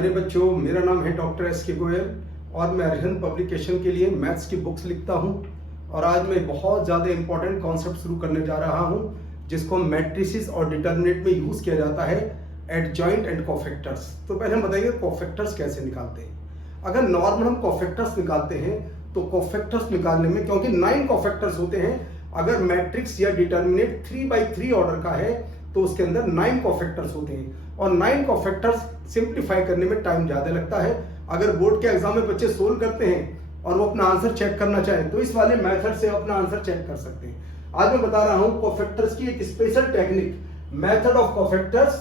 प्यारे बच्चों, मेरा नाम है डॉक्टर एस के गोयल और मैं अरिहंत पब्लिकेशन के लिए मैथ्स की बुक्स लिखता हूं। और आज मैं बहुत ज़्यादा इंपॉर्टेंट कॉन्सेप्ट शुरू करने जा रहा हूं, जिसको मैट्रिसेस और डिटर्मिनेंट में यूज़ किया जाता है, एडजॉइंट एंड कोफैक्टर्स। तो पहले हम बताइए कोफैक्टर्स कैसे निकालते हैं। अगर नॉर्मल हम कोफैक्टर्स निकालते हैं तो कोफैक्टर्स निकालने में, क्योंकि 9 कोफैक्टर्स होते हैं, अगर मैट्रिक्स या डिटर्मिनेंट 3/3 ऑर्डर का है तो उसके अंदर 9 कोफैक्टर्स होते हैं और 9 कोफैक्टर्स सिंप्लीफाई करने में टाइम ज्यादा लगता है। अगर बोर्ड के एग्जाम में बच्चे सोल्व करते हैं और वो अपना आंसर चेक करना चाहे तो इस वाले मेथड से अपना आंसर चेक कर सकते हैं। आज मैं बता रहा हूं कोफैक्टर्स की एक special technique, method of cofactors,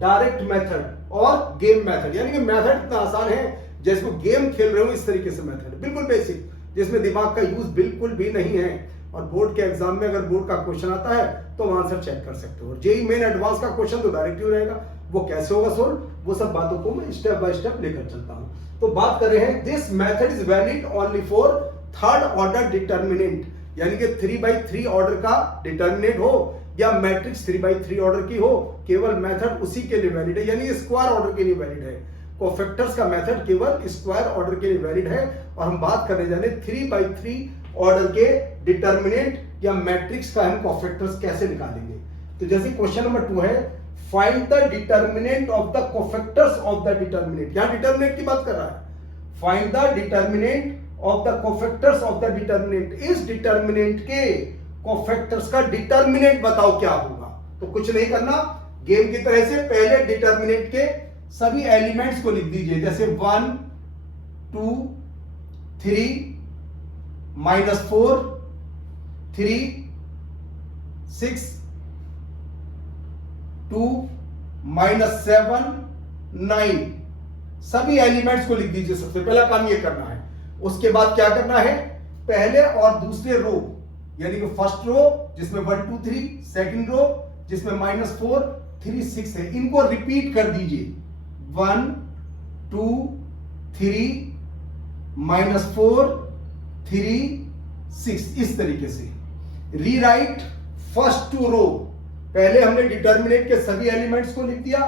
direct method और गेम मेथड। यानी कि मेथड इतना आसान है जैसे गेम खेल रहे हो इस तरीके से मेथड, बिल्कुल बेसिक, जिसमें दिमाग का यूज बिल्कुल भी नहीं है। और बोर्ड के एग्जाम में अगर बोर्ड का क्वेश्चन आता है तो आंसर चेक कर सकते हो। जेई मेन एडवांस का क्वेश्चन तो डायरेक्ट ही रहेगा, वो कैसे होगा सोल्व, वो सब बातों को मैं स्टेप बाय स्टेप लेकर चलता हूं। तो बात कर रहे हैं, this method is valid only for third order determinant, यानी कि 3/3 ऑर्डर का डिटर्मिनेंट हो या मैट्रिक्स 3/3 ऑर्डर की हो, केवल मेथड उसी के लिए वैलिड है, यानी स्क्वायर ऑर्डर के लिए वैलिड है। कोफैक्टर्स का मेथड केवल स्क्वायर ऑर्डर के लिए वैलिड है। और हम बात करने जा रहे हैं 3/3 ऑर्डर के डिटर्मिनेंट या मैट्रिक्स का हम कोफैक्टर्स कैसे निकालेंगे। तो जैसे क्वेश्चन नंबर 2 है, find the determinant of the cofactors of the determinant. यहां डिटर्मिनेंट की बात कर रहा है। Find the determinant of the cofactors of the determinant. इस डिटर्मिनेंट के कोफैक्टर्स का डिटर्मिनेंट बताओ क्या होगा। तो कुछ नहीं करना, गेम की तरह से पहले डिटर्मिनेंट के सभी एलिमेंट्स को लिख दीजिए, जैसे 1 2 3 -4 3 6 2 -7 9, सभी एलिमेंट्स को लिख दीजिए। सबसे पहला काम ये करना है। उसके बाद क्या करना है, पहले और दूसरे रो, यानी कि फर्स्ट रो जिसमें 1 2 3, सेकंड रो जिसमें -4 3 6 है, इनको रिपीट कर दीजिए। 1 2 3 -4 3 6, इस तरीके से रीराइट फर्स्ट टू रो। पहले हमने डिटर्मिनेंट के सभी एलिमेंट्स को लिख दिया,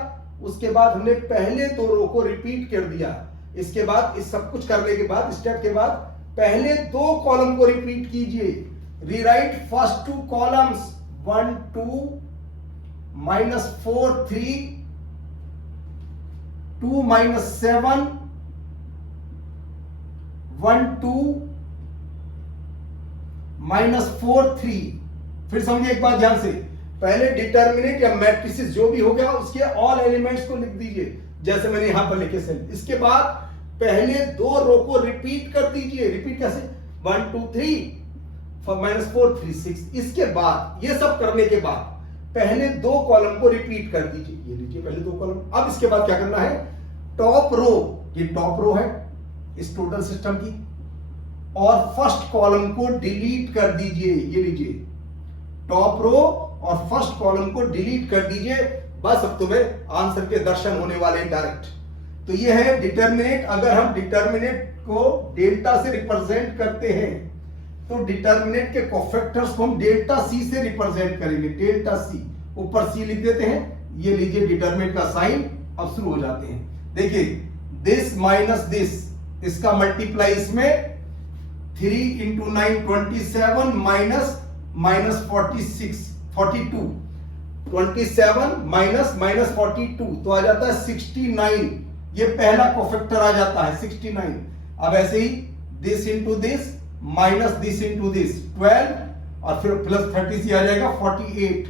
उसके बाद हमने पहले 2 रो को रिपीट कर दिया। इसके बाद इस सब कुछ करने के बाद, स्टेप के बाद, पहले 2 कॉलम को रिपीट कीजिए। Rewrite first 2 columns 1 2 -4 3 2 -7 1 2 -4 3। फिर समझिए एक बात ध्यान से, पहले डिटर्मिनेंट या मैट्रिसेस जो भी हो गया उसके ऑल एलिमेंट्स को लिख दीजिए, जैसे मैंने यहां पर लिखे सेल। इसके बाद पहले 2 रो को रिपीट कर दीजिए। रिपीट कैसे, 1 2 3 -4 3 6। इसके बाद ये सब करने के बाद पहले 2 कॉलम को रिपीट कर दीजिए। ये लीजिए पहले 2 कॉलम। अब इसके बाद क्या करना है, टॉप रो, ये टॉप रो है इस टोटल सिस्टम की, और फर्स्ट कॉलम को डिलीट कर दीजिए। ये लीजिए टॉप रो और फर्स्ट कॉलम को डिलीट कर दीजिए। बस अब तुम्हें आंसर के दर्शन होने वाले डायरेक्ट। तो ये है डिटर्मिनेंट। अगर हम डिटर्मिनेंट को डेल्टा से रिप्रेजेंट करते हैं तो डिटर्मिनेंट के कोफैक्टर्स को हम डेल्टा सी से रिप्रेजेंट करेंगे। डेल्टा सी, ऊपर सी लिख देते हैं। ये लीजिए डिटर्मिनेंट का साइन। अब शुरू हो जाते हैं। देखिए दिस माइनस दिस, इसका मल्टीप्लाई इसमें 3 × 9 27 -46 42, 27 -42 तो आ जाता है 69। ये पहला कोफैक्टर आ जाता है 69। अब ऐसे ही this into this minus this into this 12, और फिर प्लस 30 से आ जाएगा 48।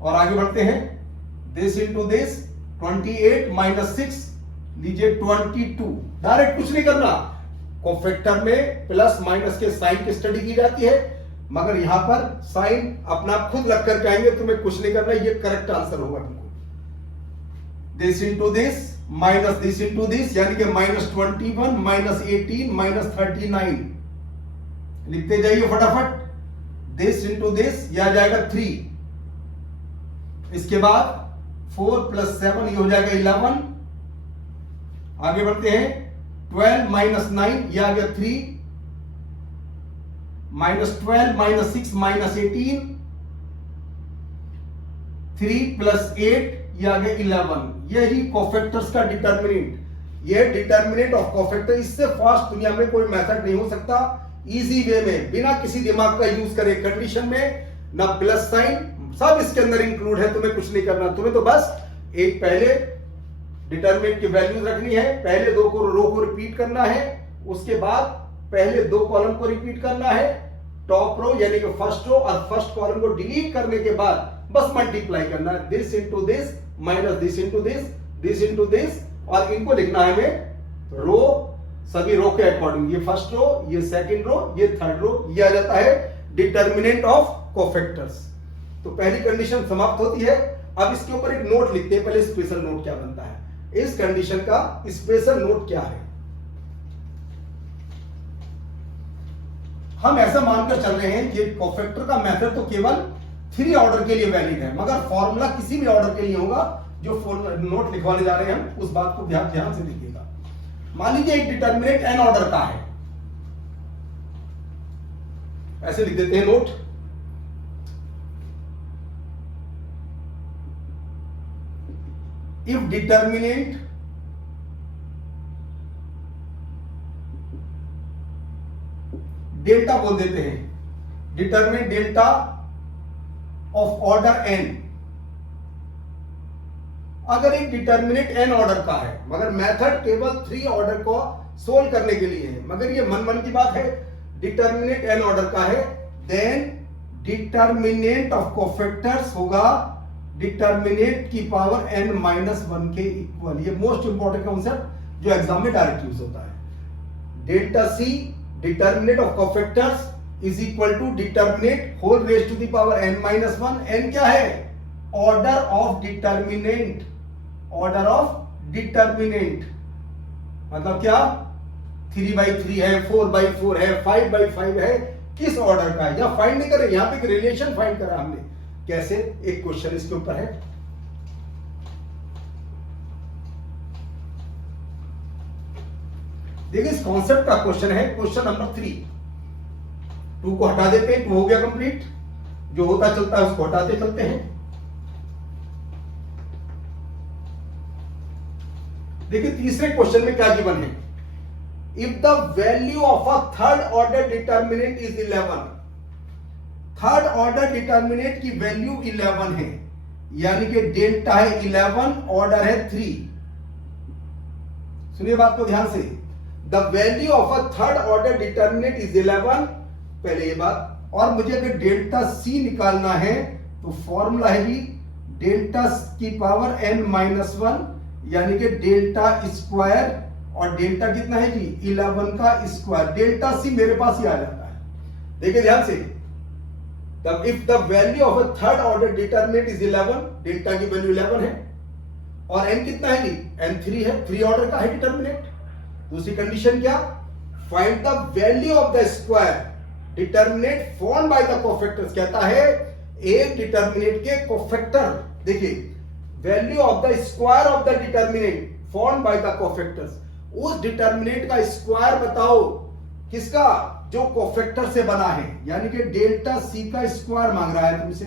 और आगे बढ़ते हैं, दिस इंटू दिस 28 -6 लीजिए 22। डायरेक्ट कुछ नहीं करना, कोफैक्टर में प्लस माइनस के साइन की स्टडी की जाती है, मगर यहां पर साइन अपना खुद लग करके आएंगे, तुम्हें कुछ नहीं करना, ये करेक्ट आंसर होगा बिल्कुल। This into this minus this into this, यानी कि -21 -18 -39। लिखते जाइए फटाफट। दिस इंटू दिस, यह आ जाएगा 3। इसके बाद 4 + 7 ये हो जाएगा 11। आगे बढ़ते हैं, 12 - 9 ये आ गया 3, -12 -6 -18, 3 + 8 ये आ गया 11। ये ही कोफैक्टर्स का डिटर्मिनेंट, ये डिटर्मिनेंट ऑफ कोफैक्टर। इससे फास्ट दुनिया में कोई मेथड नहीं हो सकता, इजी वे में बिना किसी दिमाग का यूज करे, कंडीशन में ना प्लस साइन, सब इसके अंदर इंक्लूड है। तुम्हें कुछ नहीं करना, तुम्हें तो बस एक पहले डिटर्मिनेंट की वैल्यूज रखनी है, पहले दो को रो को रिपीट करना है, उसके बाद पहले दो कॉलम को रिपीट करना है, टॉप रो यानी कि फर्स्ट रो और फर्स्ट कॉलम को डिलीट करने के बाद बस मल्टीप्लाई करना है, this into this minus this into this into this, और इनको लिखना है हमें रो, सभी रो के अकॉर्डिंग, ये फर्स्ट रो, ये सेकंड रो, ये थर्ड रो, ये आ जाता है डिटर्मिनेंट ऑफ कोफैक्टर्स। तो पहली कंडीशन समाप्त होती है। अब इसके ऊपर एक नोट लिखते हैं, पहले स्पेशल नोट क्या बनता है, इस कंडीशन का स्पेशल नोट क्या है। हम ऐसा मानकर चल रहे हैं कि कोफैक्टर का मेथड तो केवल 3 ऑर्डर के लिए वैलिड है, मगर फॉर्मूला किसी भी ऑर्डर के लिए होगा। जो नोट लिखवाने जा रहे हैं हम, उस बात को ध्यान से देखिएगा। मान लीजिए एक डिटर्मिनेंट n ऑर्डर का है, ऐसे लिख देते हैं नोट, इफ डिटर्मिनेंट डेल्टा बोल देते हैं, determinant delta of order n, अगर एक डिटर्मिनेंट n ऑर्डर का है मगर मेथड केवल 3 ऑर्डर को सोल्व करने के लिए है, मगर ये मन की बात है, डिटर्मिनेंट n ऑर्डर का है, देन डिटर्मिनेंट ऑफ कोफैक्टर्स होगा डिटर्मिनेंट की पावर n-1 के इक्वल। ये मोस्ट इंपॉर्टेंट कॉन्सेप्ट जो एग्जाम में डायरेक्ट यूज होता है। Delta c determinant of cofactors is equal to determinant whole raise to the power n-1। n क्या है? Order of determinant, order of determinant मतलब क्या, 3/3 है, 4/4 है, 5/5 है, किस ऑर्डर का है या फाइंड नहीं करे, यहां पे एक रिलेशन फाइंड करा हमने। कैसे? एक क्वेश्चन इसके ऊपर है, देखिए इस कॉन्सेप्ट का क्वेश्चन है, क्वेश्चन नंबर 3। 2 को हटा देते हैं, 2 हो गया कंप्लीट, जो होता चलता है उसको हटाते चलते हैं। देखिए तीसरे क्वेश्चन में क्या गिवन है, if the value of a third order determinant is 11, third order determinant की वैल्यू 11 है, यानी कि डेल्टा है 11, ऑर्डर है 3। सुनिए बात को ध्यान से, the value of a third order determinant is 11, पहले ये बात, और मुझे अगर डेल्टा सी निकालना है तो फॉर्मूला है जी डेल्टा की पावर n-1 यानी कि डेल्टा स्क्वायर, और डेल्टा कितना है जी 11 का स्क्वायर, डेल्टा सी मेरे पास ही आ जाता है। देखिए ध्यान से, तब if the value of a third order determinant is 11, delta की वैल्यू 11 है, और n कितना है जी n3 है, 3 ऑर्डर का है डिटर्मिनेंट। दूसरी कंडीशन क्या, find the value of the square determinant formed by the cofactors, कहता है एक डिटर्मिनेंट के कोफैक्टर, देखिए value of the square of the determinant formed by the cofactors, उस डिटर्मिनेंट का स्क्वायर बताओ, किसका, जो कोफैक्टर से बना है, यानी कि डेल्टा सी का स्क्वायर मांग रहा है तुमसे।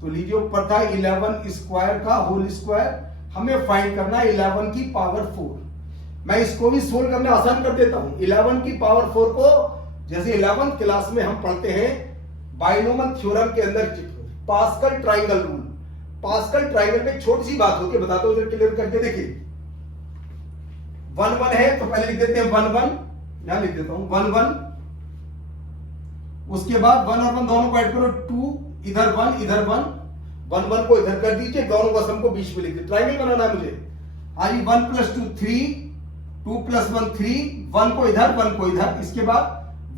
तो लीजिए ऊपर था 11 स्क्वायर का होल स्क्वायर, हमें फाइंड करना है 11 की पावर 4। मैं इसको भी सोल्व करने आसान कर देता हूं, 11 की पावर 4 को जैसे 11th क्लास में हम पढ़ते हैं बाइनोमियल थ्योरम के अंदर pascal triangle rule, pascal triangle में छोटी सी बात होती है, बताता हूं, क्लियर करके देखिए। 1 1 है तो पहले लिख देते हैं 1 1, यहां लिख देता हूं 1 1, उसके बाद 1 और 1 दोनों को ऐड करो, 2 इधर 1 इधर 1, 1 1 को इधर कर दीजिए, दोनों का सम को बीच में लिख दीजिए, ट्राइंगल बनाना है मुझे। आई 1 + 2 3, 2 + 1 3, 1 को इधर 1 को इधर, इसके बाद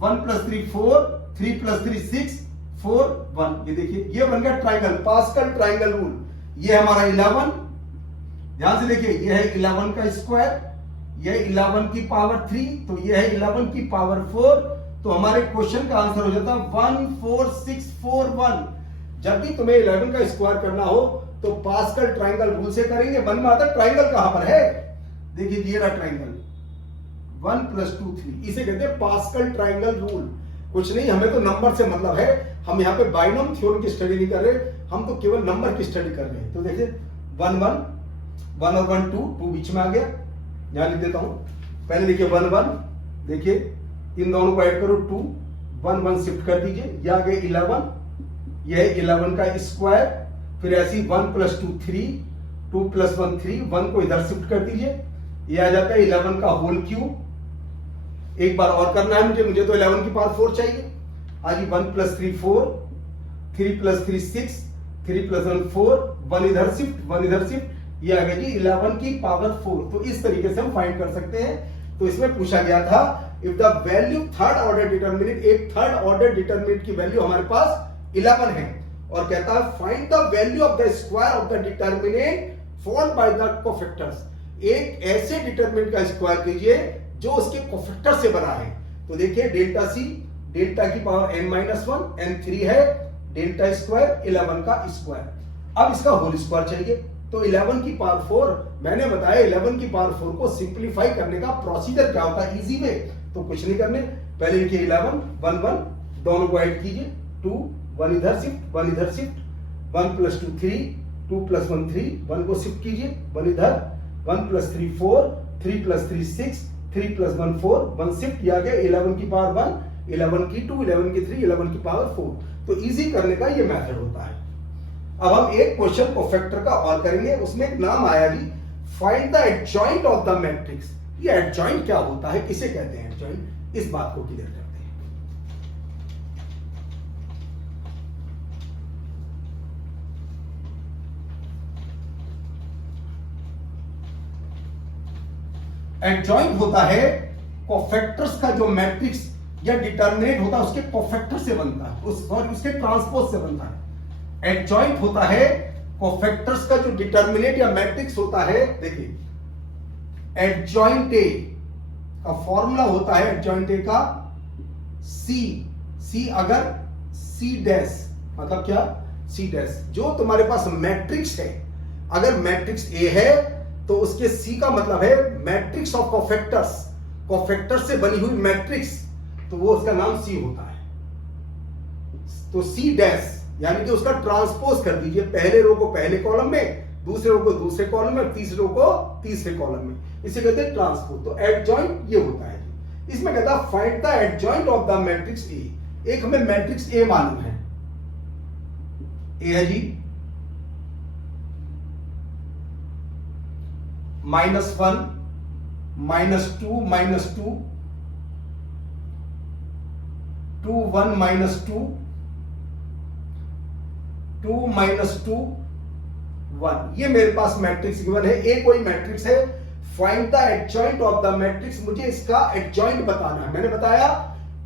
1 + 3 4, 3 + 3 6, 4 1, ये देखिए ये बन गया ट्राइंगल, पास्कल ट्राइंगल रूल। ये हमारा 11, ध्यान से देखिए, ये है 11 का स्क्वायर, ये 11 की पावर 3, तो ये है 11 की पावर 4, तो हमारे क्वेश्चन का आंसर हो जाता है 14641। जब भी तुम्हें 11 का स्क्वायर करना हो तो पास्कल ट्राइंगल रूल से करेंगे। मन में आता ट्राइंगल कहां पर है, देखिए ये रहा ट्राइंगल 1 + 2 3, इसे कहते हैं पास्कल ट्राइंगल रूल। कुछ नहीं, हमें तो नंबर से मतलब है, हम यहाँ पे बाइनोम थ्योरम की स्टडी नहीं कर रहे, हम तो केवल नंबर की स्टडी कर रहे हैं। तो देखिए 1 1 1 और 1 2 2 बीच में आ गया, यहां लिख देता हूं। पहले देखिए 1 1, देखिए इन दोनों को ऐड करो 2 1 1 शिफ्ट कर दीजिए, ये आ गए 11, यह 11 का स्क्वायर, फिर ऐसी 1 + 2 3, 2 + 1 3, 1 को इधर शिफ्ट कर दीजिए, ये आ जाता है 11 का होल क्यूब। एक बार और करना है मुझे तो 11 की पावर 4 चाहिए। आज 1 + 3 4, 3 + 3 6, 3 + 1 4, 1 इधर शिफ्ट 1 इधर शिफ्ट, ये आ गया जी 11 की पावर 4। तो इस तरीके से हम फाइंड कर सकते हैं। तो इसमें पूछा गया था if the value third order determinant, एक थर्ड ऑर्डर डिटरमिनेंट की वैल्यू हमारे पास 11 है और कहता है find the value of the square of the determinant followed by the cofactors. एक ऐसे डिटरमिनेंट का स्क्वायर कीजिए जो उसके कोफैक्टर से बना है। तो देखिए डेल्टा सी, डेल्टा की पावर n-1 n3 है, डेल्टा स्क्वायर 11 का स्क्वायर। अब इसका होल स्क्वायर चाहिए, तो 11 की पावर 4, मैंने बताया 11 की पावर 4 को सिंप्लीफाई करने का प्रोसीजर क्या होता है, इजी वे। तो कुछ नहीं करने, पहले लिखिए 11 1 1, दोनों को ऐड कीजिए, 2 1 इधर शिफ्ट 1 इधर शिफ्ट, 1 + 2 3, 2 + 1 3, 1 को शिफ्ट कीजिए 1 इधर, 1 + 3 4, 3 + 3 6, 3 + 1 4, 1 शिफ्ट, आ गया 11 की पावर 1, 11 की 2, 11 की 3, 11 की पावर 4। तो इजी करने का ये मेथड होता है। अब हम एक क्वेश्चन कोफैक्टर का और करेंगे, उसमें एक नाम आया जी find the adjoint of the matrix. ये एडजॉइंट क्या होता है, किसे कहते हैं एडजॉइंट, इस बात को क्लियर करते हैं। एडजॉइंट होता है कोफैक्टर्स का जो मैट्रिक्स या डिटरमिनेंट होता है उसके कोफैक्टर से बनता है, उसके ट्रांसपोज से बनता है। एडजॉइंट होता है कोफैक्टर्स का जो डिटरमिनेंट या मैट्रिक्स होता है। देखिए एडजॉइंट ए का फॉर्मूला होता है, एडजॉइंट ए का सी अगर सी डैश, मतलब क्या सी डैश, जो तुम्हारे पास मैट्रिक्स है, अगर मैट्रिक्स ए है तो उसके सी का मतलब है मैट्रिक्स ऑफ कोफैक्टर्स, कोफैक्टर से बनी हुई मैट्रिक्स, तो वो उसका नाम सी होता है। तो सी डैश यानी कि उसका ट्रांसपोज कर दीजिए, पहले रो को पहले कॉलम में, दूसरे रो को दूसरे कॉलम में, तीसरे रो को तीसरे कॉलम में, इसे कहते हैं ट्रांसपोज। तो एडजॉइंट ये होता है। इसमें कहता है find the adjoint of the matrix A. एक हमें मैट्रिक्स ए मालूम है, ए है जी -1 -2 -2 2 1 -2 2 -2 1, ये मेरे पास मैट्रिक्स गिवन है। ए कोई मैट्रिक्स है, find the adjoint of the matrix, मुझे इसका एडजॉइंट बताना है। मैंने बताया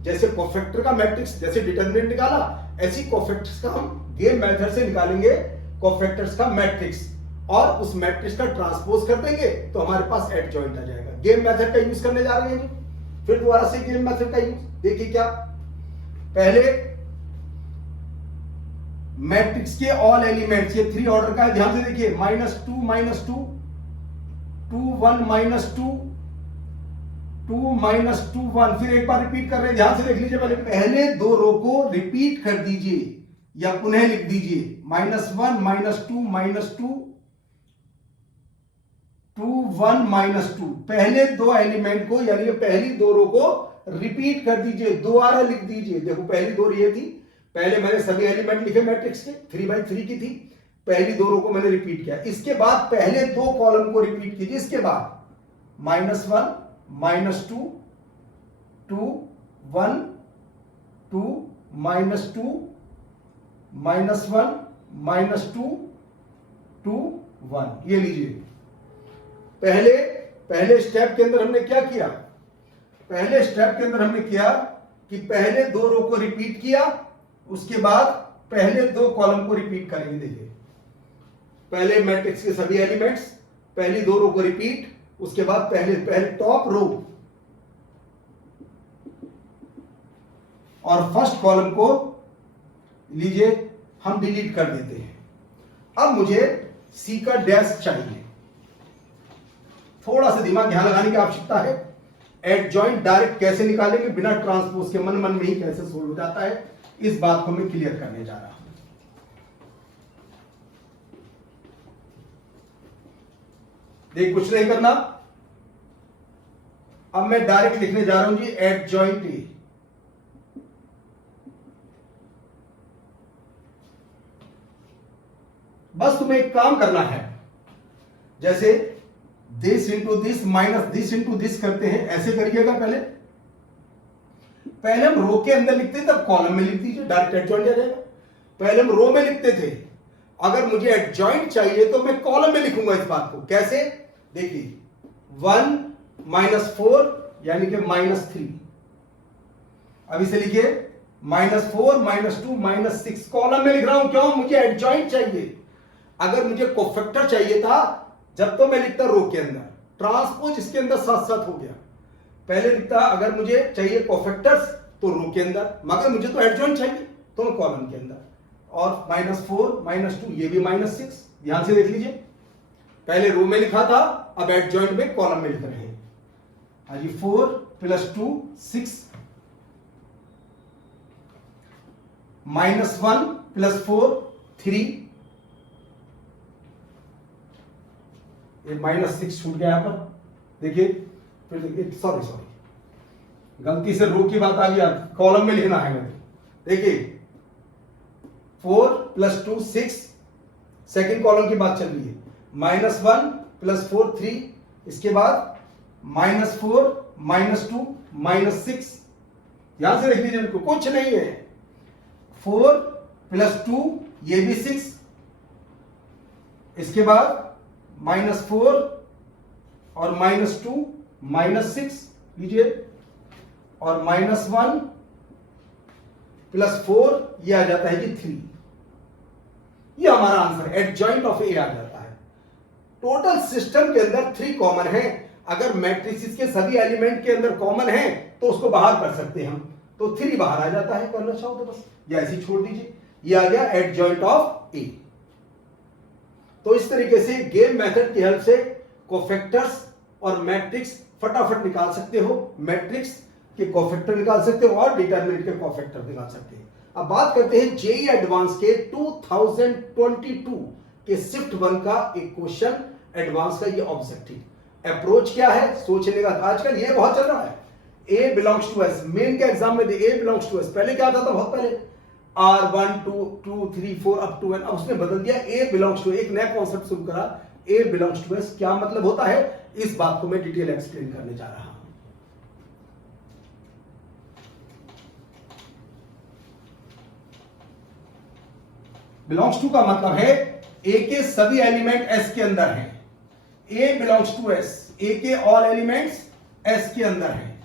जैसे कोफैक्टर का मैट्रिक्स, जैसे डिटरमिनेंट निकाला, ऐसी कोफैक्टर्स का हम गेम मेथड से निकालेंगे कोफैक्टर्स का मैट्रिक्स, और उस मैट्रिक्स का ट्रांसपोज कर देंगे तो हमारे पास एडजॉइंट आ जाएगा। गेम मेथड का यूज करने जा रहे हैं जी। फिर दोबारा से गेम मेथड का यूज देखिए। क्या पहले मैट्रिक्स के ऑल एलिमेंट्स, ये 3 ऑर्डर का है, ध्यान से देखिए, -2 -2 2 1 -2 2 -2 1। फिर एक बार रिपीट कर रहे हैं, ध्यान से देख लीजिए। पहले 2 रो को रिपीट कर दीजिए या पुनः लिख दीजिए, -1 -2 -2 2 1 -2। पहले 2 एलिमेंट को यानी पहली 2 रो को रिपीट कर दीजिए, दोबारा लिख दीजिए। देखो पहली 2 ये थी, पहले मैंने सभी एलिमेंट लिखे मैट्रिक्स के, 3x3 की थी, पहली 2 रो को मैंने रिपीट किया। इसके बाद पहले 2 कॉलम को रिपीट कीजिए, इसके बाद -1 -2 2 1 2 -2 -1 -2 2 1। ये लीजिए। पहले स्टेप के अंदर हमने क्या किया, पहले स्टेप के अंदर हमने किया कि पहले 2 रो को रिपीट किया, उसके बाद पहले 2 कॉलम को रिपीट करेंगे। देखिए पहले मैट्रिक्स के सभी एलिमेंट्स, पहली 2 रो को रिपीट, उसके बाद पहले टॉप रो और फर्स्ट कॉलम को लीजिए हम डिलीट कर देते हैं। अब मुझे सी का डैश चाहिए, थोड़ा सा दिमाग यहां लगाने की आवश्यकता है। एडजॉइंट डायरेक्ट कैसे निकालेंगे बिना ट्रांसपोज के, मन में ही कैसे सोल्व हो जाता है, इस बात को मैं क्लियर करने जा रहा हूं। ये कुछ नहीं करना। अब मैं डायरेक्ट लिखने जा रहा हूं जी एडजॉइंट ए। बस तुम्हें एक काम करना है, जैसे this into this minus this into this करते हैं, ऐसे करिएगा। पहले हम रो के अंदर लिखते थे, तब कॉलम में लिख दीजिए, डायरेक्ट एडजॉइंट आ जाएगा। पहले हम रो में लिखते थे, अगर मुझे एडजॉइंट चाहिए तो मैं कॉलम में लिखूंगा इस बात को। कैसे? देखिए 1 -4 यानी कि -3। अब इसे लिखिए -4 -2 -6, कॉलम में लिख रहा हूं। क्यों? मुझे एडजॉइंट चाहिए। अगर मुझे कोफैक्टर चाहिए था, जब तो मैं लिखता रो के अंदर, ट्रांसपोज इसके अंदर साथ साथ हो गया। पहले लिखता अगर मुझे चाहिए कोफैक्टर्स तो रो के अंदर, मगर मुझे तो एडजॉइंट चाहिए तो मैं कॉलम के अंदर। और -4 -2 ये भी -6, ध्यान से देख लीजिए। पहले रो में लिखा था, अब एडजॉइंट में कॉलम में लिख रहे हैं। हाँ जी, 4 + 2 6, -1 + 4 3, ये -6 छूट गया यहां पर। देखिए फिर देखिए, सॉरी गलती से रो की बात आ गया, कॉलम में लिखना है मुझे। देखिए 4 + 2 6, सेकंड कॉलम की बात चल रही है। -1 + 4 3, इसके बाद -4 -2 -6, यहां से देख लीजिए, कुछ नहीं है। 4 + 2 ये भी 6, इसके बाद -4 और -2 -6 लीजिए, और -1 + 4 ये आ जाता है जी 3। ये हमारा आंसर एडजॉइंट ऑफ ए आ जाता है। टोटल सिस्टम के अंदर 3 कॉमन है। अगर मैट्रिक्स के सभी एलिमेंट के अंदर कॉमन है तो उसको बाहर कर सकते हैं हम, तो 3 बाहर आ जाता है। करना चाहो तो बस या ऐसे छोड़ दीजिए, ये आ गया एडजॉइंट ऑफ ए। तो इस तरीके से गेम मेथड की हेल्प से कोफैक्टर्स और मैट्रिक्स फटाफट निकाल सकते हो। मैट्रिक्स के कोफैक्टर निकाल सकते हो और डिटरमिनेंट के कोफैक्टर निकाल सकते हैं। अब बात करते हैं जेईई एडवांस के 2022 के शिफ्ट 1 का एक क्वेश्चन एडवांस का। ये ऑब्जेक्टिव अप्रोच क्या है सोचने का। आजकल ये बहुत चल रहा है, A belongs to S. Main के एग्जाम में ए बिलोंग्स टू एस, पहले क्या आता था? बहुत पहले R1 2 3 4 अप टू n, अब उसने बदल दिया ए बिलोंग्स टू। एक नया कॉन्सेप्ट शुरू करा, ए बिलोंग्स टू एस। क्या मतलब होता है, इस बात को मैं डिटेल एक्सप्लेन करने जा रहा हूं। बिलोंग्स टू का मतलब है ए के सभी एलिमेंट एस के अंदर हैं। ए बिलोंग्स टू एस, ए के ऑल एलिमेंट्स एस के अंदर हैं।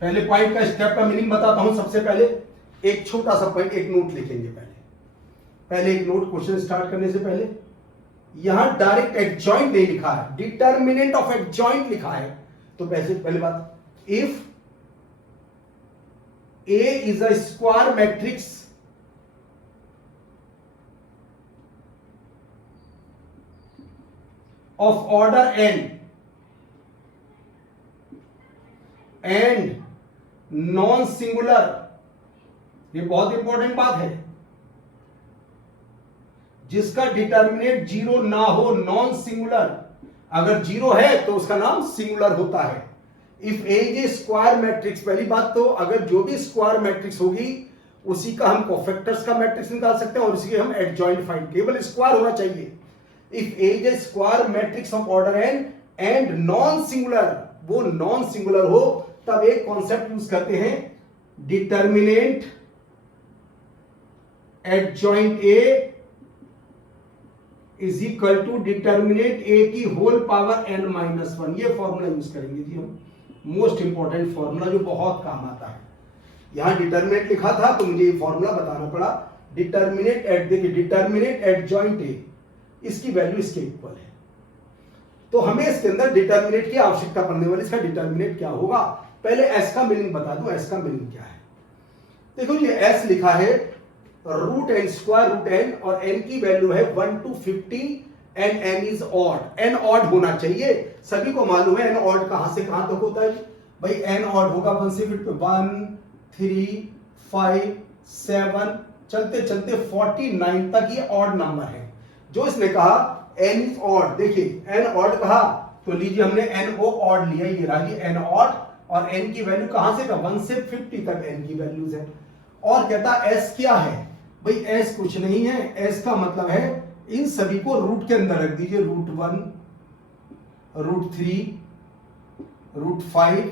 पहले पॉइंट का स्टेप का मीनिंग बताता हूं। सबसे पहले एक छोटा सा पॉइंट, एक नोट लिखेंगे। पहले एक नोट, क्वेश्चन स्टार्ट करने से पहले यहां डायरेक्ट एडजॉइंट नहीं लिखा है, डिटरमिनेंट ऑफ एडजॉइंट लिखा है। तो पहले बात, if A is a square matrix of order n and non singular, ये बहुत इंपॉर्टेंट बात है, जिसका डिटर्मिनेंट 0 ना हो, नॉन सिंगुलर। अगर 0 है तो उसका नाम सिंगुलर होता है। If A is a square matrix, पहली बात तो अगर जो भी स्क्वायर मैट्रिक्स होगी उसी का हम कोफैक्टर्स का मैट्रिक्स निकाल सकते हैं और उसी के हम एडजॉइंट फाइंड, केवल स्क्वायर होना चाहिए। If A is a square matrix of order n and non singular, वो नॉन सिंगुलर हो, तब एक कॉन्सेप्ट यूज करते हैं, determinant adjoint A is equal to determinant A की होल पावर n-1। ये फॉर्मूला यूज करेंगे जी हम, मोस्ट इंपॉर्टेंट फॉर्मूला जो बहुत काम आता है। यहां डिटर्मिनेंट लिखा था तो मुझे ये फॉर्मूला बताना पड़ा। डिटर्मिनेंट एट, देखिए डिटर्मिनेंट एडजॉइंट ए, इसकी वैल्यू इसके इक्वल है, तो हमें इसके अंदर डिटर्मिनेंट की आवश्यकता पड़ने वाली। इसका डिटर्मिनेंट क्या होगा, पहले एस का मीनिंग बता दूं। एस का मीनिंग क्या है, देखो ये एस लिखा है root N, square root N, और एन की वैल्यू है 1 to 50 and N is odd. N odd होना चाहिए, सभी को मालूम है एन ऑड कहां से कहां तक होता है। भाई एन ऑड होगा 1 से 1 3 5 7 चलते चलते 49 तक ये ऑड नंबर है। जो इसने कहा एन इज ऑड, देखिए एन ऑड कहा तो लीजिए हमने एन ओ ऑड लिया, ये रहा जी एन ऑड, और एन की वैल्यू कहां से, 1 से 50 तक एन की वैल्यूज है। और कहता एस क्या है, भाई एस कुछ नहीं है, एस का मतलब है इन सभी को रूट के अंदर रख दीजिए, √1 √3 √5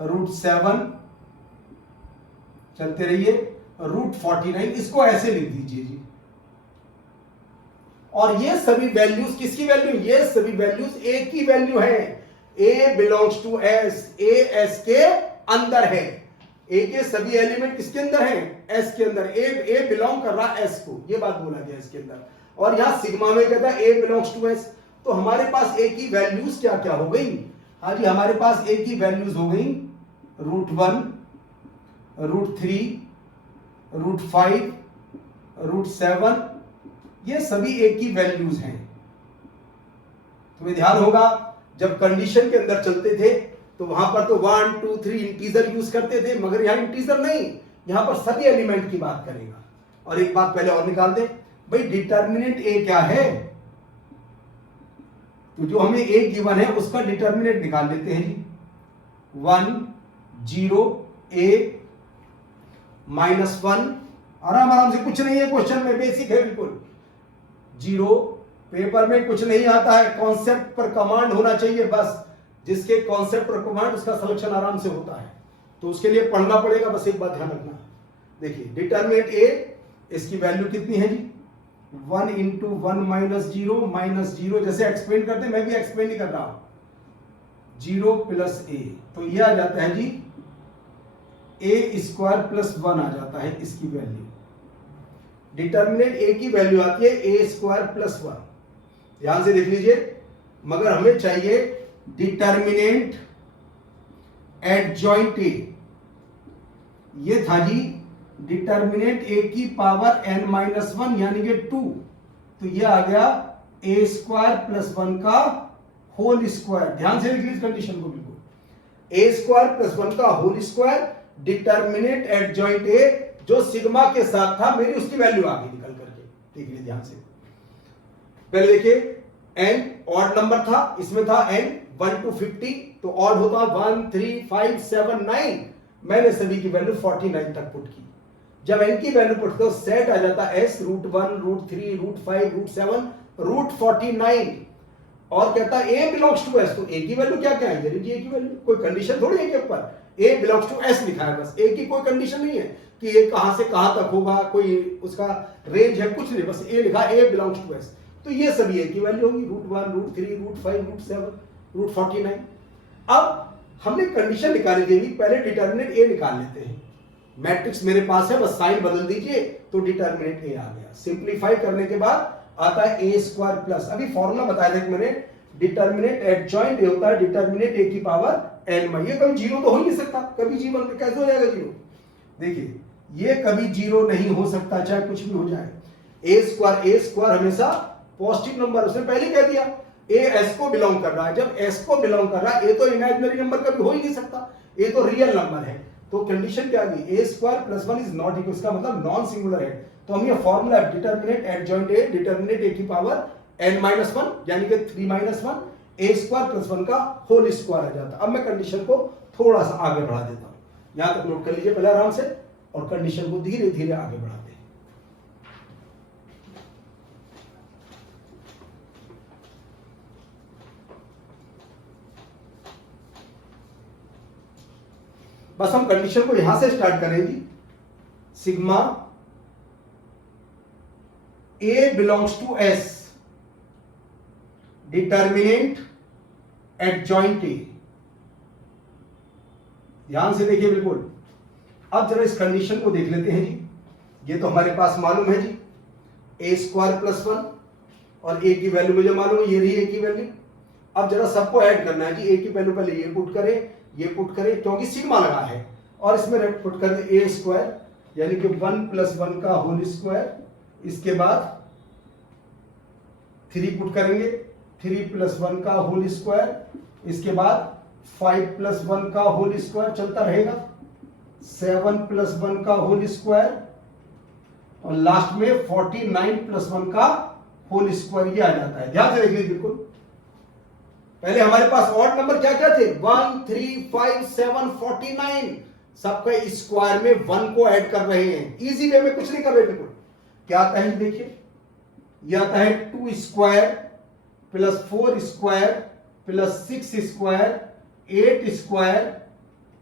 √7 चलते रहिए √49, इसको ऐसे लिख दीजिए जी। और ये सभी वैल्यूज किसकी वैल्यू, ये सभी वैल्यूज ए की वैल्यू है। A belongs to S, A S के अंदर है, ए के सभी एलिमेंट किसके अंदर हैं, एस के अंदर। ए बिलोंग कर रहा एस को, ये बात बोला गया इसके अंदर। और यहां सिग्मा में कहता है ए बिलोंग्स टू एस, तो हमारे पास ए की वैल्यूज क्या क्या हो गई, हाँ जी हमारे पास ए की वैल्यूज हो गई √1 √3 √5 √7, ये सभी ए की वैल्यूज हैं। तुम्हें ध्यान होगा जब कंडीशन के अंदर चलते थे तो वहां पर तो 1 2 3 इंटीजर यूज करते थे, मगर यहां इंटीजर नहीं, यहां पर सभी एलिमेंट की बात करेगा। और एक बात पहले और निकाल दे, भाई डिटर्मिनेंट ए क्या है, तो जो हमें ए गिवन है उसका डिटर्मिनेंट निकाल लेते हैं जी। 1 0 a -1, आराम आराम से, कुछ नहीं है क्वेश्चन में, बेसिक है बिल्कुल। 0 पेपर में कुछ नहीं आता है, कॉन्सेप्ट पर कमांड होना चाहिए बस, जिसके कॉन्सेप्ट पर कमांड उसका सिलेक्शन आराम से होता है, तो उसके लिए पढ़ना पड़ेगा। बस एक बात ध्यान रखना, देखिए डिटर्मिनेंट ए, इसकी वैल्यू कितनी है जी, 1 × 1 - 0 जैसे एक्सप्लेन करते मैं भी एक्सप्लेन ही कर रहा हूं, 0 + a, तो ये आ जाता है जी a² + 1 आ जाता है इसकी वैल्यू। डिटर्मिनेंट ए की वैल्यू आती है a² + 1, ध्यान से देख लीजिए। मगर हमें चाहिए डिटर्मिनेंट एडजॉइंट ए, ये था जी डिटर्मिनेंट ए की पावर n-1 यानी कि 2, तो ये आ गया a² + 1 का होल स्क्वायर। ध्यान से लिखिए इस कंडीशन को बिल्कुल, a² + 1 का whole square, determinant adjoint A जो सिग्मा के साथ था, मेरी उसकी वैल्यू आ गई निकल करके, देखिए ध्यान से। पहले देखिए n ऑड नंबर था, इसमें था n 1 to 50, तो ऑड होता 1 3 5 7 9, मैंने सभी की वैल्यू 49 तक पुट की। जब n की वैल्यू पुट करो सेट आ जाता s √1 √3 √5 √7 √49, और कहता है a बिलोंग्स टू s, तो a की वैल्यू क्या क्या है, ये लीजिए a की वैल्यू, कोई कंडीशन थोड़ी है के ऊपर, a बिलोंग्स टू s लिखा है बस, a की कोई कंडीशन नहीं है कि a कहां से कहां तक होगा, कोई उसका रेंज है, कुछ नहीं, बस a लिखा, a बिलोंग्स टू s, तो ये सभी a की वैल्यू होगी √1 √3 √5 √7 √49। अब हमने कंडीशन निकालने के लिए पहले डिटर्मिनेंट a निकाल लेते हैं, मैट्रिक्स मेरे पास है, बस साइन बदल दीजिए तो डिटर्मिनेंट a आ गया। सिंप्लीफाई करने के बाद आता है a²+, अभी फॉर्मूला बताया था कि मैंने, डिटर्मिनेंट एडजॉइंट ए होता है डिटर्मिनेंट ए की पावर n, ये कभी 0 तो हो ही नहीं सकता, कभी जीवन में कैसे हो जाएगा 0, देखिए ये कभी 0 नहीं हो सकता, चाहे कुछ भी हो जाए। a² हमेशा पॉजिटिव नंबर, उसने पहले कह दिया a s को बिलोंग कर रहा है, जब s को बिलोंग कर रहा है, a तो इमेजिनरी नंबर कभी हो ही नहीं सकता, a तो रियल नंबर है, तो कंडीशन क्या आ गई, a² + 1 इज नॉट इक्वल, इसका मतलब नॉन सिंगुलर है, तो हम ये formula determinant adjoint A, determinant A की पावर n-1 यानी कि 3 - 1, a² + 1 का होल स्क्वायर आ जाता। अब मैं कंडीशन को थोड़ा सा आगे बढ़ा देता हूं, यहां तक नोट कर लीजिए पहले आराम से, और कंडीशन को धीरे धीरे आगे बढ़ाते हैं। बस हम कंडीशन को यहां से स्टार्ट करेंगे, sigma a belongs to s, determinant adjoint A, ध्यान से देखिए बिल्कुल। अब जरा इस कंडीशन को देख लेते हैं जी, ये तो हमारे पास मालूम है जी a² + 1, और a की वैल्यू मुझे मालूम है, ये रही a की वैल्यू। अब जरा सबको ऐड करना है जी, a की वैल्यू पहले ये पुट करें, ये पुट करें, क्योंकि सिग्मा लगा है, और इसमें पुट कर दे a² यानी कि 1 + 1 का होल स्क्वायर, इसके बाद 3 पुट करेंगे, 3 + 1 का होल स्क्वायर, इसके बाद 5 + 1 का होल स्क्वायर चलता रहेगा, 7 + 1 का होल स्क्वायर, और लास्ट में 49 + 1 का होल स्क्वायर ये आ जाता है। ध्यान से देखिए, बिल्कुल पहले हमारे पास ऑड नंबर क्या क्या थे, 1 3 5 7 49, सबका स्क्वायर में 1 को ऐड कर रहे हैं, इजी वे में कुछ नहीं कर रहे। बिल्कुल क्या आता है देखिए, ये आता है 2 square plus 4 square plus 6 square 8 square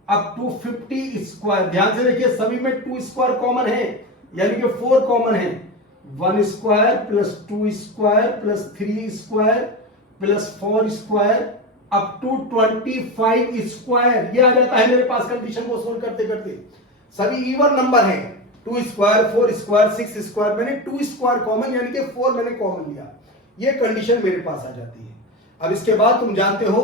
up to 50 square. ध्यान से देखिए, सभी में 2 स्क्वायर कॉमन है, यानी कि 4 कॉमन है। 1 square plus 2 square plus 3 square plus 4 square up to 25 square, ये आ जाता है मेरे पास कंडीशन को सोल्व करते करते। सभी इवन नंबर हैं, 2 स्क्वायर 4 स्क्वायर 6 स्क्वायर, मैंने 2 स्क्वायर कॉमन यानी कि 4 मैंने कॉमन लिया, ये कंडीशन मेरे पास आ जाती है। अब इसके बाद तुम जानते हो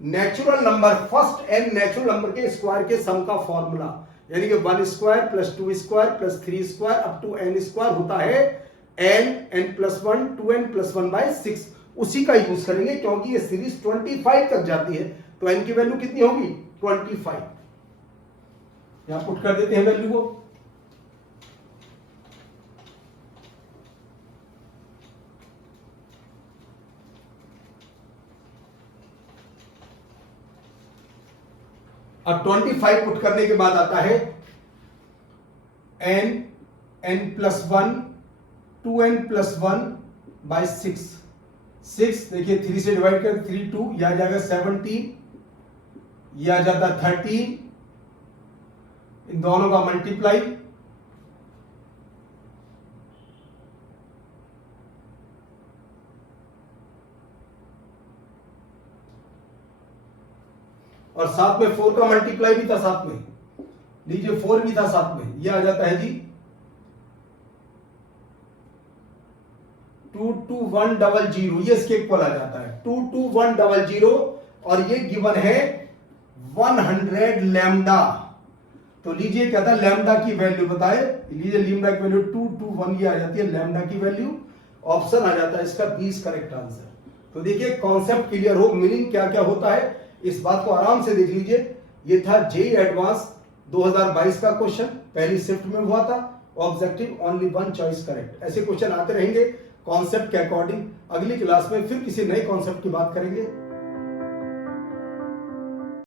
natural number, first N natural number के स्क्वायर के सम का फॉर्मूला, यानी कि 1 square plus 2 square plus 3 square up to n square होता है n + 1 2n + 1/6। उसी का यूज करेंगे क्योंकि ये सीरीज 25 तक जाती है, तो n की वैल्यू कितनी होगी 25। यहां पुट कर देते हैं वैल्यू को, अब 25 पुट करने के बाद आता है n + 1 2n + 1/6। 6 देखिए 3 से डिवाइड कर 3 2, यह आ जाएगा 17, यह आ जाता 13, इन दोनों का मल्टीप्लाई, और साथ में 4 का मल्टीप्लाई भी था, साथ में लीजिए 4 भी था साथ में, यह आ जाता है जी 22100, ये इसके इक्वल आ जाता है 22100, और ये गिवन है 100 लैम्डा। तो लीजिए क्या था, लैम्डा की वैल्यू बताए, लीजिए लैम्डा की वैल्यू 221 ये आ जाती है लैम्डा की वैल्यू, ऑप्शन आ जाता है इसका 20 करेक्ट आंसर। तो देखिए कॉन्सेप्ट क्लियर हो, मीनिंग क्या क्या होता है इस बात को आराम से देख लीजिए। ये था जेईई एडवांस 2022 का क्वेश्चन, पहली शिफ्ट में हुआ था, ऑब्जेक्टिव ओनली 1 चॉइस करेक्ट। ऐसे क्वेश्चन आते रहेंगे कॉन्सेप्ट के अकॉर्डिंग। अगली क्लास में फिर किसी नए कॉन्सेप्ट की बात करेंगे।